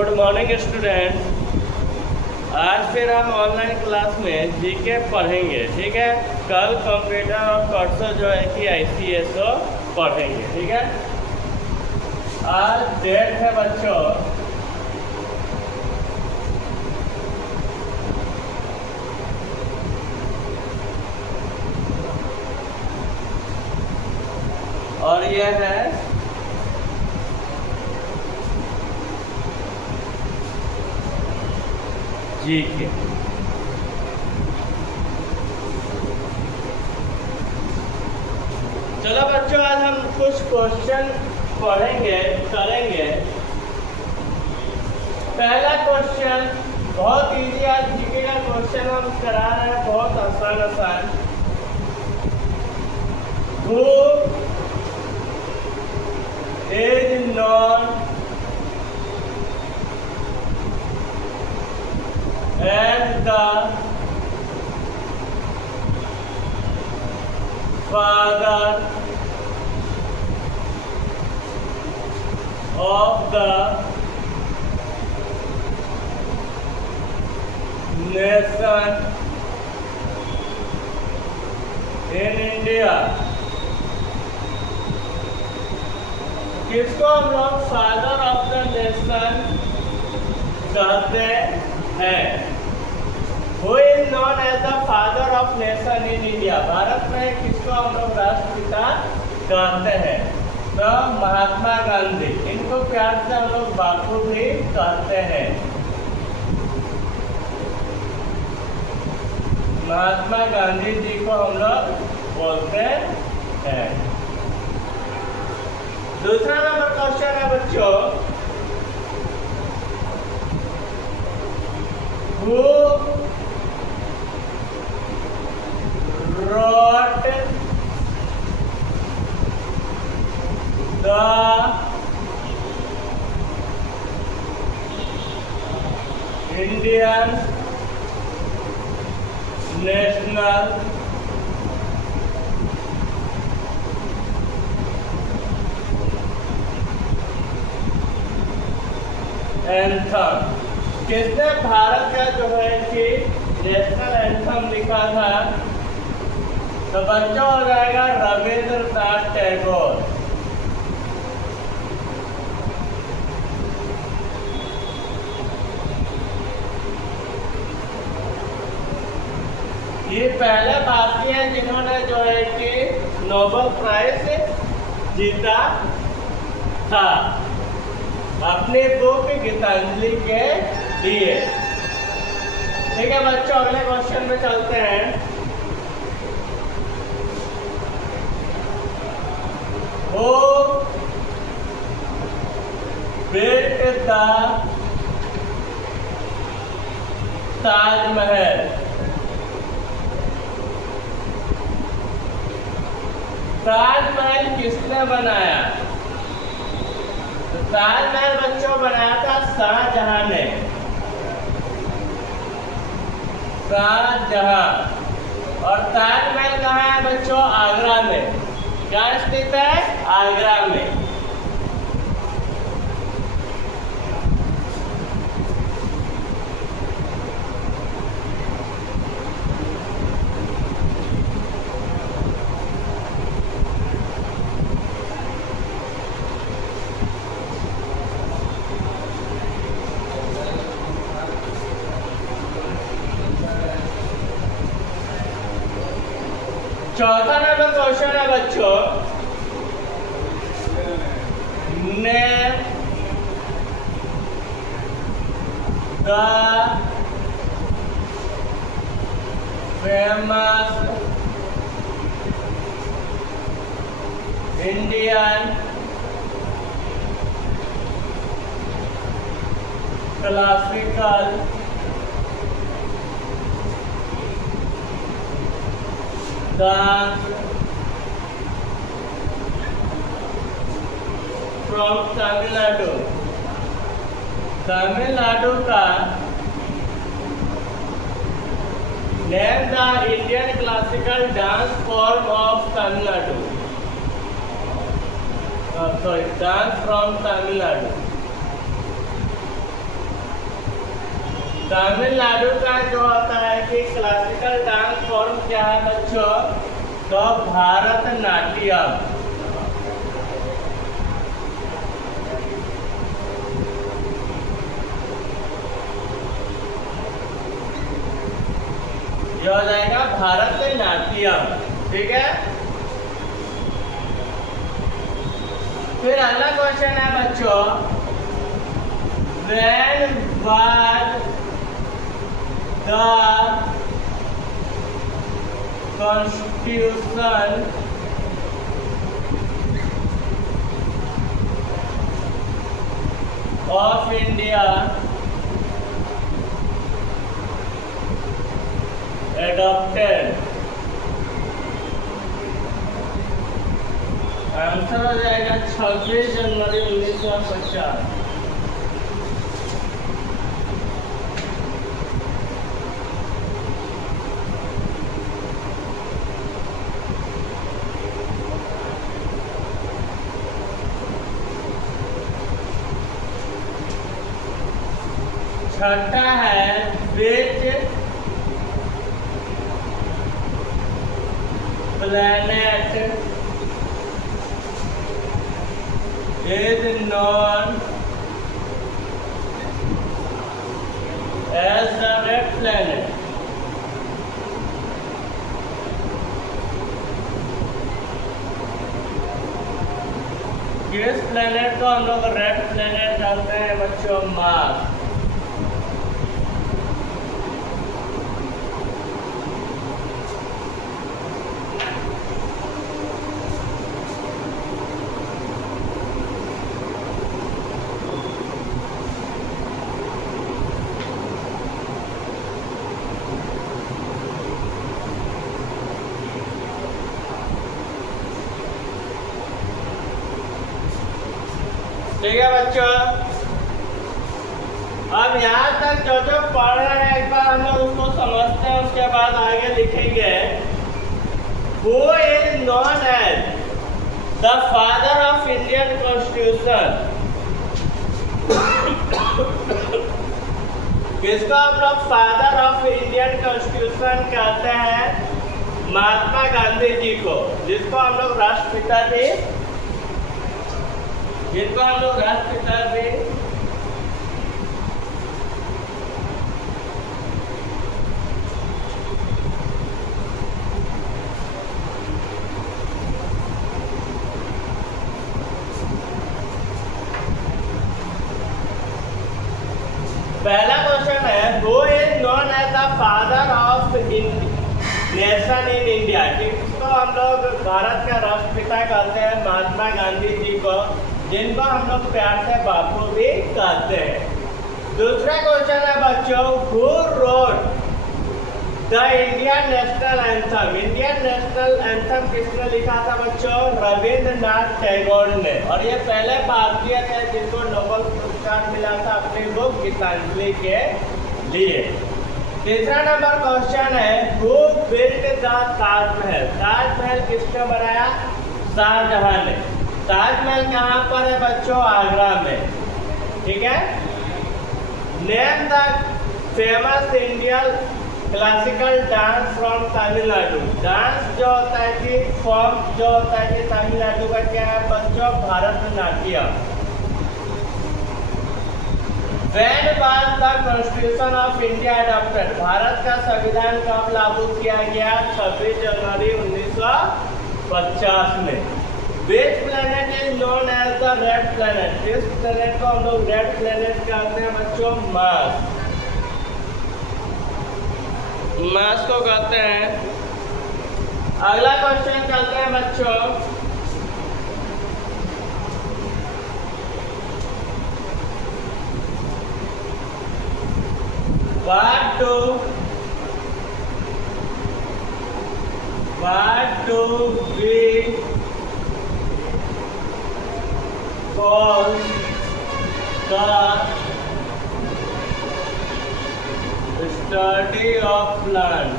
Good morning student. आज फिर हम ऑनलाइन क्लास में जीके पढ़ेंगे, ठीक है। कल कंप्यूटर और परसों जो है कि ICSO पढ़ेंगे, ठीक है। आज डेट है बच्चों 'और यह है जीके। चलो बच्चों, आज हम कुछ क्वेश्चन पढ़ेंगे, करेंगे। पहला क्वेश्चन बहुत इजी, आज जीके का क्वेश्चन हम करा रहे हैं, बहुत आसान। Who is known as the father of the nation in India? किसको हम लोग फादर ऑफ द नेशन कहते हैं? Who is known as the father of nation in India? Bharat में किसको हम लोग राष्ट्रपिता कहते हैं? तो महात्मा गांधी। इनको प्यार से हम लोग बापू भी कहते हैं। महात्मा गांधी जी को हम लोग बोलते हैं। दूसरा नंबर क्वेश्चन है बच्चों, Who wrote the Indian national anthem? किसने भारत का जो है कि नेशनल एंथम लिखा था? तो बच्चों हो जाएगा रविंद्रनाथ टैगोर। ये पहले भारतीय हैं जिन्होंने जो है कि नोबेल प्राइज जीता था अपने बुक गीतांजलि के लिए। ठीक है बच्चों, अगले क्वेश्चन में चलते हैं। Who built the Taj Mahal? Taj Mahal किसने बनाया? ताजमहल बच्चों बनाया था शाहजहां ने। शाहजहां। और ताजमहल कहाँ है बच्चों? आगरा में। क्या स्थित है? आगरा में। चौथा नंबर क्वेश्चन है बच्चों, name the famous Indian classical dance from Tamil Nadu? Tamil Nadu का name the Indian classical dance form of Tamil Nadu. sorry, dance from Tamil Nadu. Tamil Nadu का जो होता है कि क्लासिकल डांस फॉर्म क्या है बच्चों, तो भारतनाट्यम। ये हो जाएगा भारतनाट्यम, ठीक है। फिर अगला क्वेश्चन है बच्चों, when was the constitution of India adopted? Answer हो जाएगा 26 जनवरी 1950। छठा है which planet is known as the red planet? किस प्लेनेट को हम लोग रेड प्लेनेट जानते हैं बच्चों? मार्स। ठीक है बच्चों, अब यहाँ तक जो जो पढ़ रहे हैं एक बार हम लोग उसको समझते हैं, उसके बाद आगे लिखेंगे। Who is known as the father of Indian Constitution? किसको हम लोग फादर ऑफ इंडियन कॉन्स्टिट्यूशन कहते हैं? महात्मा गांधी जी को, जिसको हम लोग राष्ट्रपिता थे, जिनको हम लोग राष्ट्रपिता थे। पहला क्वेश्चन है, who is known as the father of nation in India? जिसको हम लोग भारत का राष्ट्रपिता कहते हैं, महात्मा गांधी जी को, जिनको हम लोग प्यार से बापू भी कहते हैं। दूसरा क्वेश्चन है बच्चों, who wrote the Indian national anthem? Indian national anthem किसने लिखा था बच्चों? रविंद्रनाथ टैगोर ने। और ये पहले भारतीय थे जिनको नोबेल पुरस्कार मिला था अपनी बुक गीतांजलि के लिए। तीसरा नंबर क्वेश्चन है, who built the Taj Mahal? Taj Mahal किसने बनाया? शाहजहां ने। ताजमहल कहाँ पर है बच्चों? आगरा में, ठीक है। Name the famous Indian classical dance from Tamil Nadu? Dance जो होता है कि फॉर्म जो होता है कि तमिलनाडु का क्या है बच्चों? Bharatanatyam. When was the Constitution of India adopted? Bharat का संविधान कब लागू किया गया? 26 जनवरी 1950 में। Which planet is known as the red planet? किस प्लेनेट को हम लोग रेड प्लेनेट कहते हैं बच्चों? मार्स। मार्स को कहते हैं। अगला क्वेश्चन चलते हैं बच्चों, what do we call the study of plant?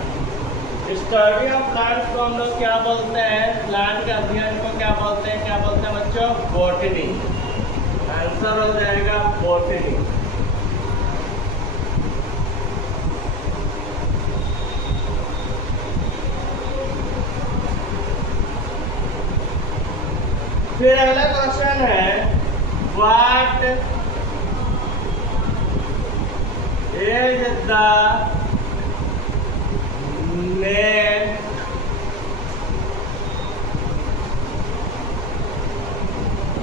Study of plants को हम लोग क्या बोलते हैं? प्लांट के अध्ययन को क्या बोलते हैं? क्या बोलते हैं बच्चों? बॉटनी। आंसर हो जाएगा बॉटनी। फिर अगला क्वेश्चन है what is the name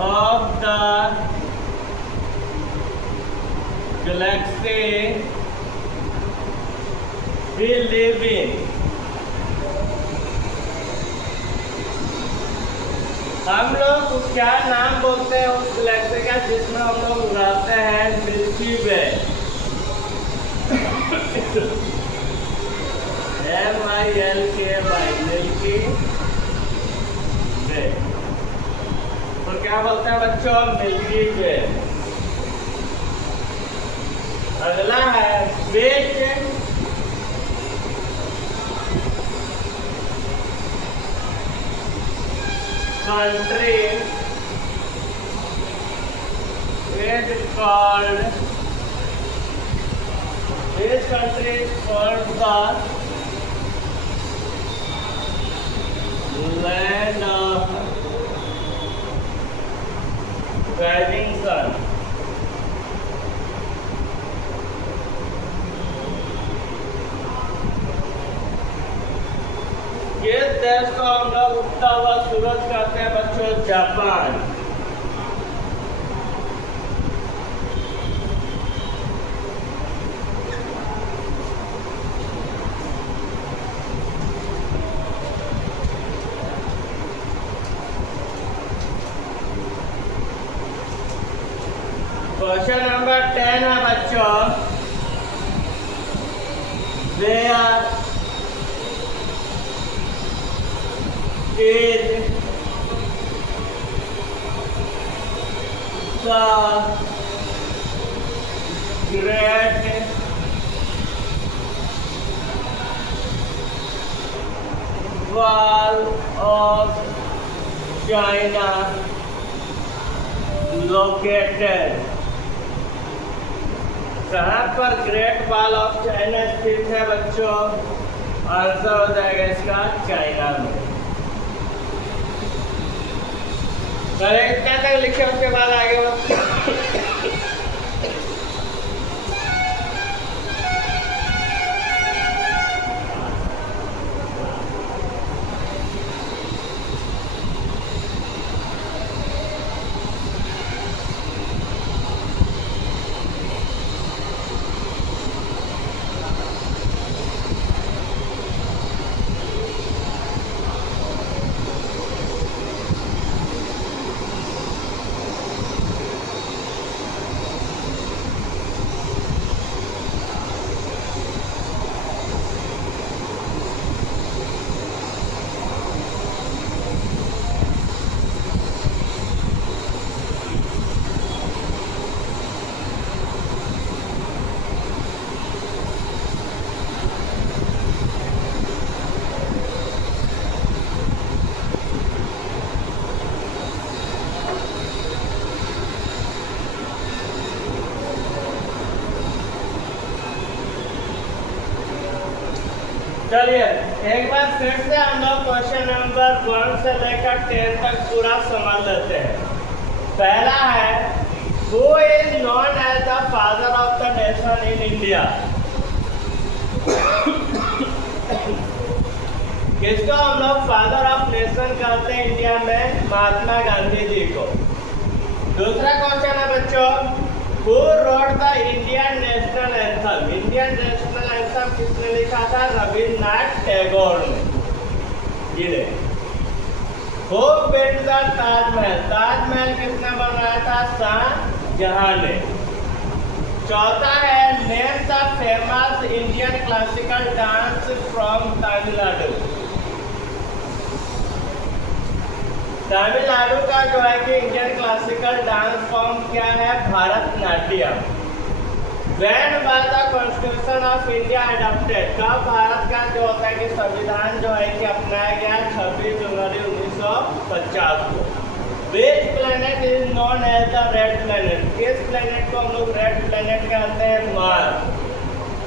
of the galaxy we live in? हम लोग क्या नाम बोलते हैं उस गैलेक्सी का जिसमें हम लोग रहते हैं? मिल्की वे। MILKY, मिल्की वे। तो क्या बोलते हैं बच्चों? मिल्की वे। अगला है which country is called the land of rising sun? किस देश को हम लोग उगता हुआ सूरज कहते हैं बच्चों? जापान। क्वेश्चन नंबर 10 है बच्चों, where is the great wall of China located? कहाँ पर ग्रेट वॉल ऑफ चाइना स्थित है बच्चों? आंसर हो जाएगा इसका चाइना में। क्या तक लिखे उसके बाद आगे चलिए एक बार फिर से हम लोग क्वेश्चन नंबर 1 से लेकर 10 तक पूरा समझ लेते हैं। पहला है who is known as the father of the nation in India? किसको हम लोग फादर ऑफ नेशन कहते हैं इंडिया में? महात्मा गांधी जी को। दूसरा क्वेश्चन है बच्चों, who wrote the Indian national anthem? Indian national anthem किसने लिखा था? रविन्द्रनाथ टैगोर ने। Who built the Taj Mahal? Taj Mahal किसने बनवाया था? शाहजहां ने। चौथा है name the famous Indian classical dance from Tamil Nadu? Tamil Nadu का जो है कि इंडियन क्लासिकल डांस फॉर्म क्या है? Bharatanatyam. When was the Constitution of India adopted? कब भारत का जो होता है कि संविधान जो है कि अपनाया गया? 26 जनवरी 1950 को। Which planet is known as the red planet? किस planet को हम लोग red planet कहते हैं? Mars.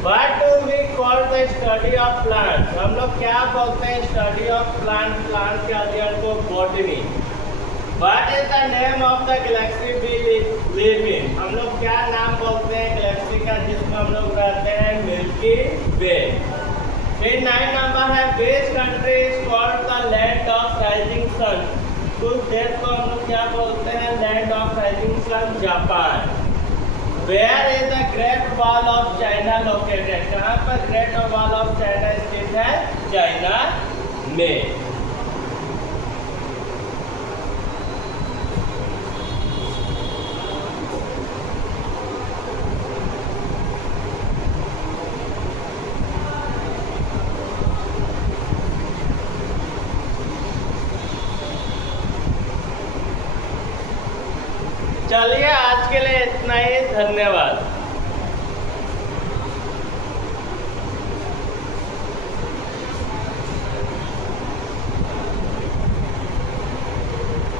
What do we call the study of plants? हम लोग क्या बोलते हैं स्टडी ऑफ प्लांट? प्लांट के अध्ययन को botany. What is the name of the galaxy we live in? हम लोग क्या नाम बोलते हैं गैलेक्सी का जिसमें हम लोग रहते हैं? मिल्की वे। फिर 9 नंबर है which country is called the land of rising sun? कुछ देश को हम लोग क्या बोलते हैं? Land of rising sun, Japan. Where is the Great Wall of China located? कहाँ पर ग्रेट वॉल ऑफ चाइना स्थित है? चाइना में। चलिए आज के लिए इतना ही, धन्यवाद।